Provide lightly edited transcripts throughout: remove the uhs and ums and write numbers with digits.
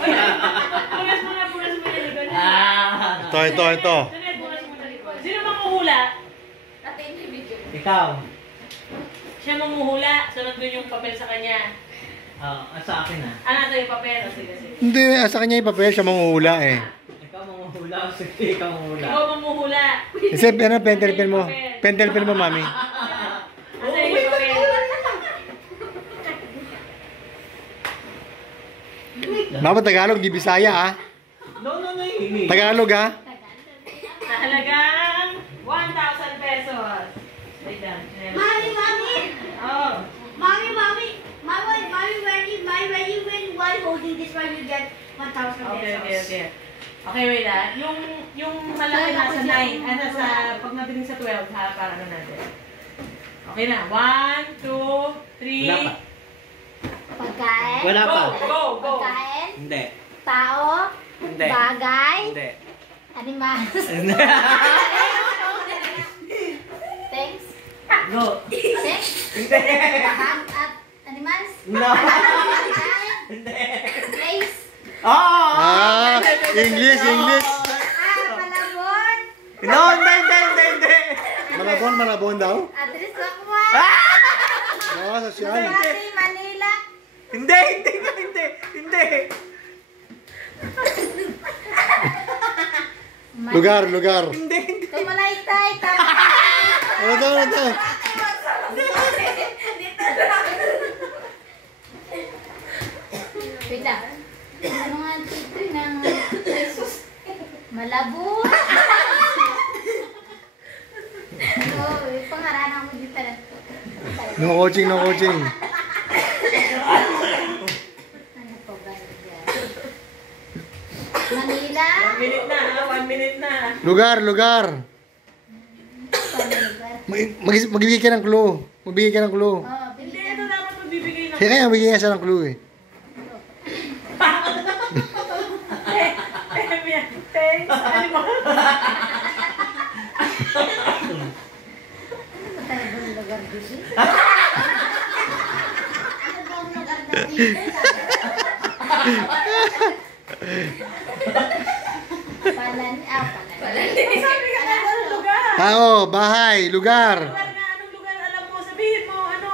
Punas mo yung likod. Ito. Sino manghuhula? Ikaw. Siya manghuhula. Sunod doon yung papel sa kanya. Sa akin ah. Nasa yung papel. Sige. Hindi, sa kanya yung papel, siya manguhula eh. Ikaw manguhula o sige ikaw manguhula? Ikaw manghuhula. Kasi pentel pen mo. Pentel pen mo, mami. Nasa yung papel. Mama, Tagalog, di Bisaya ah. No. Tagalog ah. Sa halagang 1,000 pesos. Wait lang. Mommy! Oh. Mommy, when you win while holding this one, you get 1,000 pesos. Okay, wait ah. Yung malaki nasa 9. Nasa, pag nabiling sa 12 ha, para ano natin. Okay na. 1, 2, 3. Pagkain. Wala pa. Go. Pagkain. Hindi. Tao. Hindi. Bagay. Hindi. Animal. Thanks. No. Thanks. Hindi. At animals. No. Pagkain. Hindi. Place. English. Malabon. No, hindi. Malabon daw? Address Lakwa. Sosyal. Manila. Hindi. Lugar. Hindi. Tumalaytay. Ano? Wait lang. Ano nga dito ng Jesus? Malabo. Pangaranan mo dito na. No coaching. Ano po ba yan? Manila. 1 minute na. Lugar. Panilugar. Magbigay ka ng clue. Oh, Hindi, bigyan. ito dapat magbibigay ng... Kaya magbigay ka siya ng clue eh. Thanks. Ano ba? Ano ba tayo bang lugar dito? Ano ba ang lugar dito? Palan. Sabi ka na anong lugar. Bahay, lugar. Anong lugar alam mo? Sabihin mo, ano?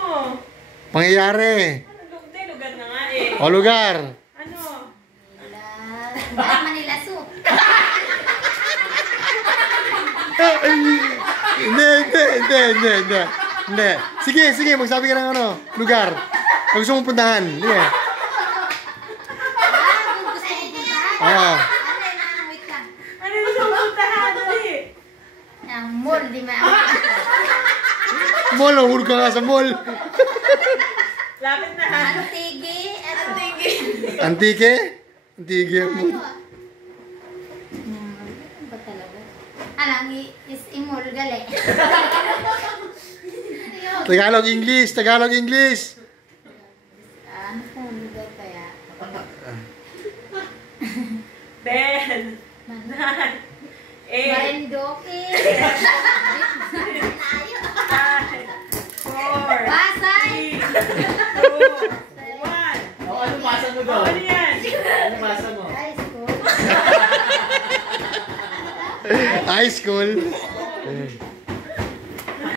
Pangyayari. Hindi, lugar na nga eh. O lugar. Ano? Manila Soup. Hindi. Sige, magsabi ka ng ano, lugar. Kung gusto mong puntahan. Sige. Kung gusto mo puntahan. Oo. Wait lang. Ano yung gusto mong puntahan? Dali. Ang mall, di ba? Mall, hulog ka nga sa mall. Lapit na ha. Antige. Antique? Antique mo. Ano ba talaga? Alang is imol gali. Tagalog, English. Ano pong lugar kaya? 10, 9, 8, Marindoke. 4, Pasay. 3, 2, 1. Ano pasa mo doon? Ano yan? Ano pasa mo? High school. High school.